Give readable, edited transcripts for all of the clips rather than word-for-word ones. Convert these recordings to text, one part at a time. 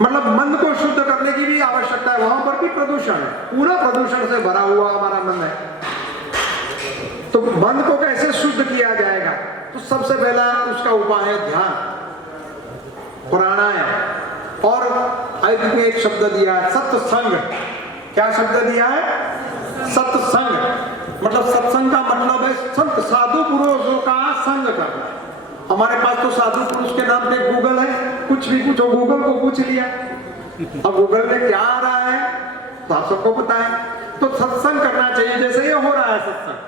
मतलब मन को शुद्ध करने की भी आवश्यकता है, वहां पर भी प्रदूषण है, पूरा प्रदूषण से भरा हुआ हमारा मन है। तो मन को कैसे शुद्ध किया जाएगा? तो सबसे पहला उसका उपाय है ध्यान, प्राणायाम, और आयुर्वेद में एक शब्द दिया है सत्संग। क्या शब्द दिया है? सत्संग। मतलब सत्संग का मतलब है संत साधु पुरुषों का संग करना। हमारे पास तो साधु पुरुष के नाम पे गूगल है, कुछ भी पूछो गूगल को पूछ लिया, अब गूगल में क्या आ रहा है तो आप सबको पता है। तो सत्संग करना चाहिए, जैसे ये हो रहा है सत्संग,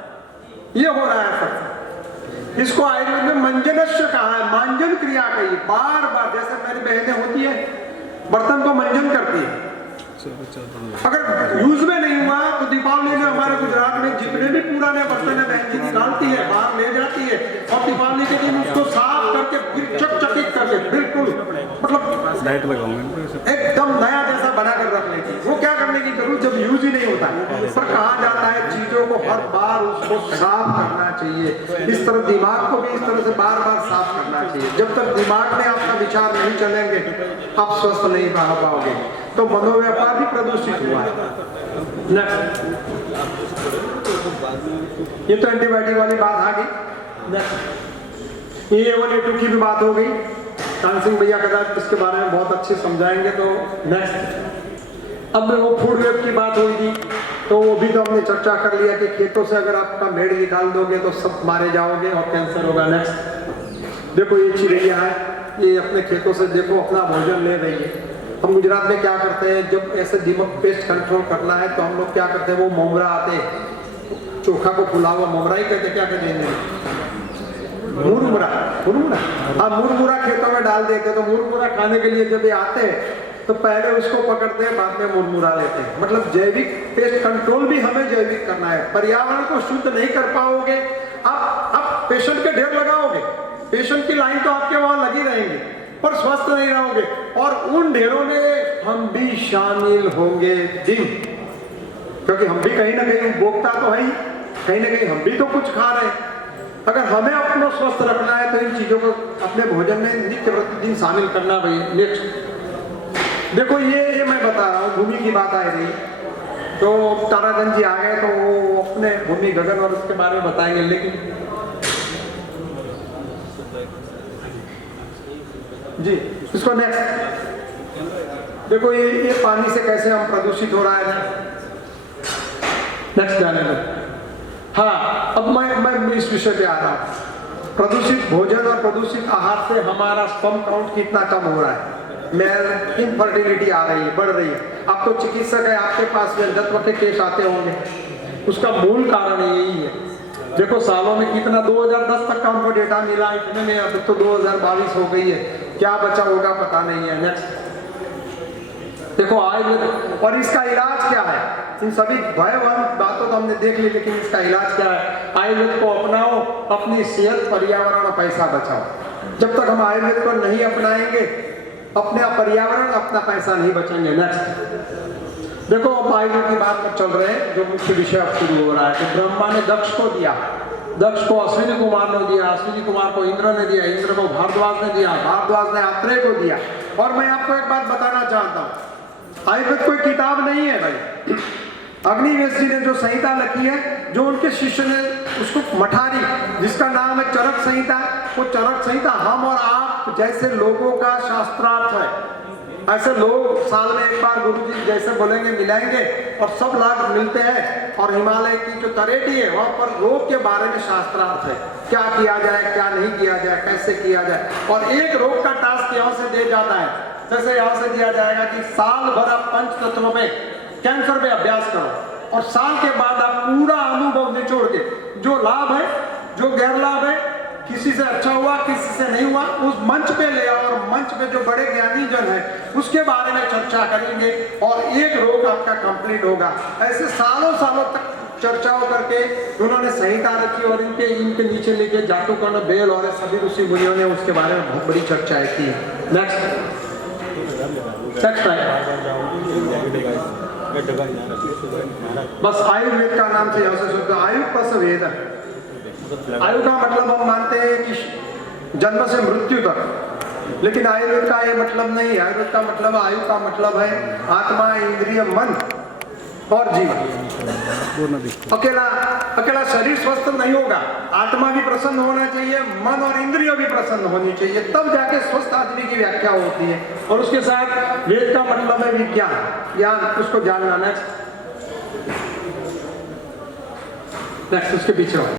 ये हो रहा है सत्संग। इसको आयुर्वेद में मंजनस्य कहा है, मांजन क्रिया कही, बार बार। जैसे मेरी बहनें होती है बर्तन को मंजन करती है, अगर यूज में नहीं हुआ तो दीपावली में हमारे गुजरात में जितने भी पुराने बर्तन है बहन जी निकालती है, बाहर ले जाती है, और दीपावली के दिन उसको साफ करके फिर चकचकित करके बिल्कुल मतलब लाइट लगाऊंगा एकदम नया जैसा बना कर रख लेती है। वो क्या करने की जरूरत जब यूज ही नहीं होता है। पर कहा जाता है चीजों को हर बार उसको साफ करना चाहिए। इस तरह दिमाग को भी इस तरह से बार बार साफ करना चाहिए। जब तक दिमाग में आपका विचार नहीं चलेंगे आप स्वस्थ नहीं रह पाओगे। तो मनोव्यापार भी प्रदूषित हुआ है। नेक्स्ट, ये तो एंटीबायोटिक वाली बात आ गई। नेक्स्ट, ये A1A2 की भी बात हो गई। कान सिंह भैया कदाच इसके बारे में बहुत अच्छे समझाएंगे। तो नेक्स्ट, अब वो फूड वेब की बात हुई थी, तो वो भी तो हमने चर्चा कर लिया कि खेतों से अगर आपका मेड़ निकाल दोगे तो सब मारे जाओगे और कैंसर होगा। नेक्स्ट, देखो ये चिड़िया है, ये अपने खेतों से देखो अपना भोजन ले रही है। हम गुजरात में क्या करते हैं, जब ऐसे दीमक पेस्ट कंट्रोल करना है तो हम लोग क्या करते हैं, वो मोमरा आते हैं, चोखा को फुला हुआ मोमरा ही कहते, क्या कहते हैं, मुरमुरा। मुरमुरा, हाँ, मुरमुरा खेतों में डाल देते। तो मुरमुरा खाने के लिए जब ये आते हैं तो पहले उसको पकड़ते हैं, बाद में मुरमुरा लेते हैं। मतलब जैविक पेस्ट कंट्रोल भी हमें जैविक करना है। पर्यावरण को शुद्ध नहीं कर पाओगे, आप पेशेंट के ढेर लगाओगे, पेशेंट की लाइन तो आपके वहां लगी रहेंगे, पर स्वस्थ नहीं रहोगे। और उन ढेरों में हम भी शामिल होंगे जिम, क्योंकि हम भी कहीं ना कहीं उपभोक्ता तो है ही, कहीं ना कहीं हम भी तो कुछ खा रहे हैं। अगर हमें अपना स्वस्थ रखना है तो इन चीजों को अपने भोजन में नित्य प्रतिदिन शामिल करना भाई। नेक्स्ट देखो, ये मैं बता रहा हूँ, भूमि की बात आ रही, तो तारागंज जी आ गए तो वो अपने भूमि गगन और उसके बारे में बताएंगे। लेकिन जी इसको नेक्स्ट देखो, ये पानी से कैसे हम प्रदूषित हो रहा है। नेक्स्ट जाने में, हाँ, अब मैं इस विषय पे आ रहा हूँ। प्रदूषित भोजन और प्रदूषित आहार से हमारा स्पर्म काउंट कितना कम हो रहा है, मेल इनफर्टिलिटी आ रही है, बढ़ रही है। अब तो चिकित्सक है आपके पास में, 10 के केस आते होंगे। उसका मूल कारण यही है। देखो सालों में कितना 2010 तक का हमको डेटा मिला, इतने में अब तो 2022 हो गई है, क्या बचा होगा पता नहीं है। नेक्स्ट देखो आयुर्वेद, और इसका इलाज क्या है। इन सभी भयावह बातों तो हमने देख ली, लेकिन इसका इलाज क्या है। आयुर्वेद को अपनाओ, अपनी सेहत, पर्यावरण और पैसा बचाओ। जब तक हम आयुर्वेद को नहीं अपनाएंगे, अपने पर्यावरण, अपना पैसा नहीं बचेंगे। नेक्स्ट देखो, अब आयुर्वेद की बात पर चल रहे हैं, जो मुख्य विषय अब शुरू हो रहा है कि ब्रह्मा ने दक्ष को दिया, दक्ष को अश्विनी कुमार ने दिया, अश्विनी कुमार को इंद्र ने दिया, इंद्र को भारद्वाज ने दिया, भारद्वाज ने आत्रेय को दिया। और मैं आपको एक बात बताना चाहता हूँ, आयुर्वेद कोई किताब नहीं है भाई। अग्निवेश जी ने जो संहिता लिखी है, जो उनके शिष्य ने उसको मठारी, जिसका नाम है चरक संहिता, वो चरक संहिता हम और आप जैसे लोगों का शास्त्रार्थ है। ऐसे लोग साल में एक बार गुरुजी जैसे बोलेंगे मिलाएंगे, और सब लोग मिलते हैं, और हिमालय की जो तरेटी है वहां पर रोग के बारे में शास्त्रार्थ है, क्या किया जाए, क्या नहीं किया जाए, कैसे किया जाए। और एक रोग का टास्क यहाँ से दे जाता है, जैसे यहाँ से दिया जाएगा कि साल भर आप पंच तत्वों में कैंसर पे अभ्यास करो, और साल के बाद आप पूरा अनुभव निचोड़ के जो लाभ है, जो गैर लाभ है, किसी से अच्छा हुआ, किसी से नहीं हुआ, उस मंच पे ले आओ, और मंच पे जो बड़े ज्ञानी जन है उसके बारे में चर्चा करेंगे, और एक रोग आपका कंप्लीट होगा। ऐसे सालों सालों तक चर्चाओं करके उन्होंने संहिता रखी, और इनके नीचे लेके जातुकर्ण, बेल और सभी ऋषि मुनियों ने उसके बारे में बहुत बड़ी चर्चाएं की। नेक्स्ट बस आयुर्वेद का नाम से यहाँ से शुद्ध आयु प्लस वेद। आयु का मतलब हम मानते हैं कि जन्म से मृत्यु तक लेकिन आयुर्वेद का ये मतलब नहीं है। आयुर्वेद का मतलब, आयु का मतलब है आत्मा, इंद्रिय, मन और जीवन। अकेला शरीर स्वस्थ नहीं होगा, आत्मा भी प्रसन्न होना चाहिए, मन और इंद्रिय भी प्रसन्न होनी चाहिए, तब जाके स्वस्थ आदमी की व्याख्या होती है। और उसके साथ वेद का मतलब है विज्ञान, ज्ञान, उसको जानना। नेक्स्ट उसके पीछे